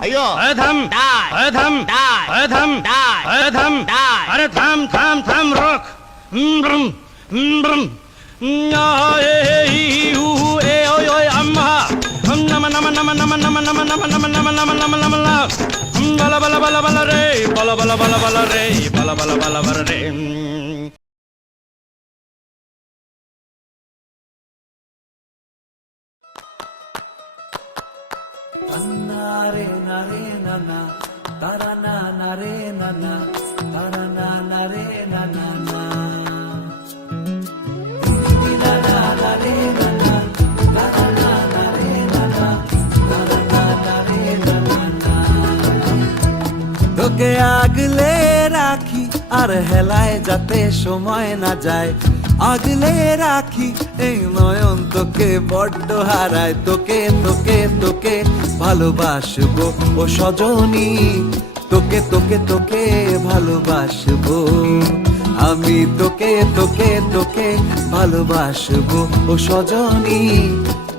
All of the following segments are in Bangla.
अयो थम थम थम थम अरे थम थम थम रोक ब्रम ब्रम अम्मा नम नम नम नम नम नम नम नम नम नम नम नम बला बला बला बला रे बला बला बला बला रे बला बला बला बला रे Nare nare nana, tarana nare nana, tarana nare nana na. Nana nare nana, tarana nare nana, tarana nare nana na. তোকে আগলে রাখি আর হেলায় যাতে সময় না যায় আগলে রাখি এই নয়ন তোকে বড্ড হারায় তোকে তোকে তোকে ভালোবাসবো ও সজনী তোকে তোকে তোকে ভালোবাসবো আমি তোকে তোকে তোকে ভালোবাসবো ও সজনী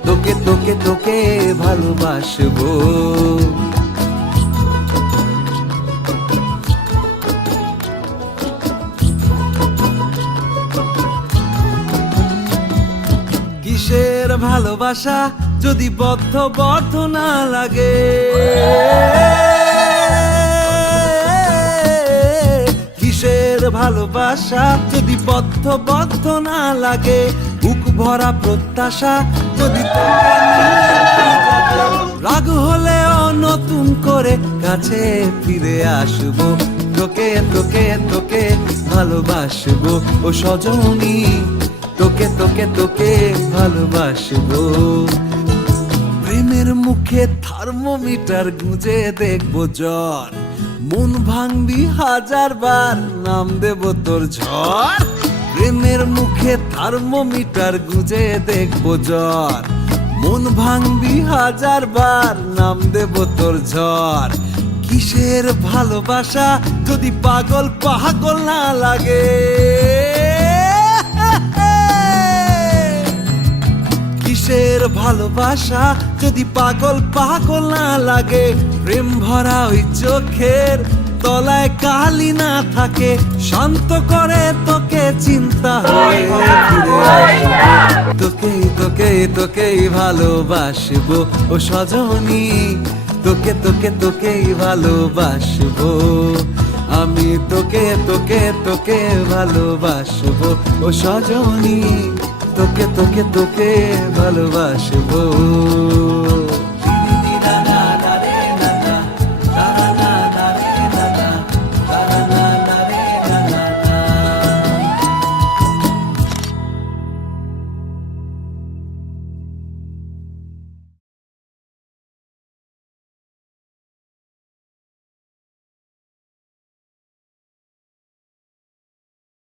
তোকে তোকে তোকে ভালোবাসবো কিসের ভালোবাসা যদি বদ্ধ বদ্ধ না লাগে কিসের ভালোবাসা যদি বদ্ধ বদ্ধ না লাগে বুক ভরা প্রত্যাশা যদি রাগ হলেও নতুন করে কাছে ফিরে আসবো তোকে তোকে তোকে ভালোবাসবো ও সজনী তোকে তোকে তোকে ভালোবাসবো প্রেমের মুখে থার্মোমিটার গুঁজে দেখবো জ্বর মন ভাঙবি হাজার বার নাম দেব তোর ঝড় প্রেমের মুখে থার্মোমিটার গুঁজে দেখবো জ্বর মন ভাঙবি হাজার বার নাম দেব তোর ঝড় কিসের ভালোবাসা যদি পাগল পাগল না লাগে কিসের ভালোবাসা যদি পাগল পাগল না লাগে প্রেম ভরা ওই চোখের তলায় কালি না থাকে শান্ত করে তোকে চিন্তা হয়ে তোকে তোকে তোকেই ভালোবাসবো ও সজনী তোকে তোকে তোকেই ভালোবাসবো আমি তোকে তোকে তোকে ভালোবাসবো ও সজনী তোকে তোকে তোকে ভালোবাসবো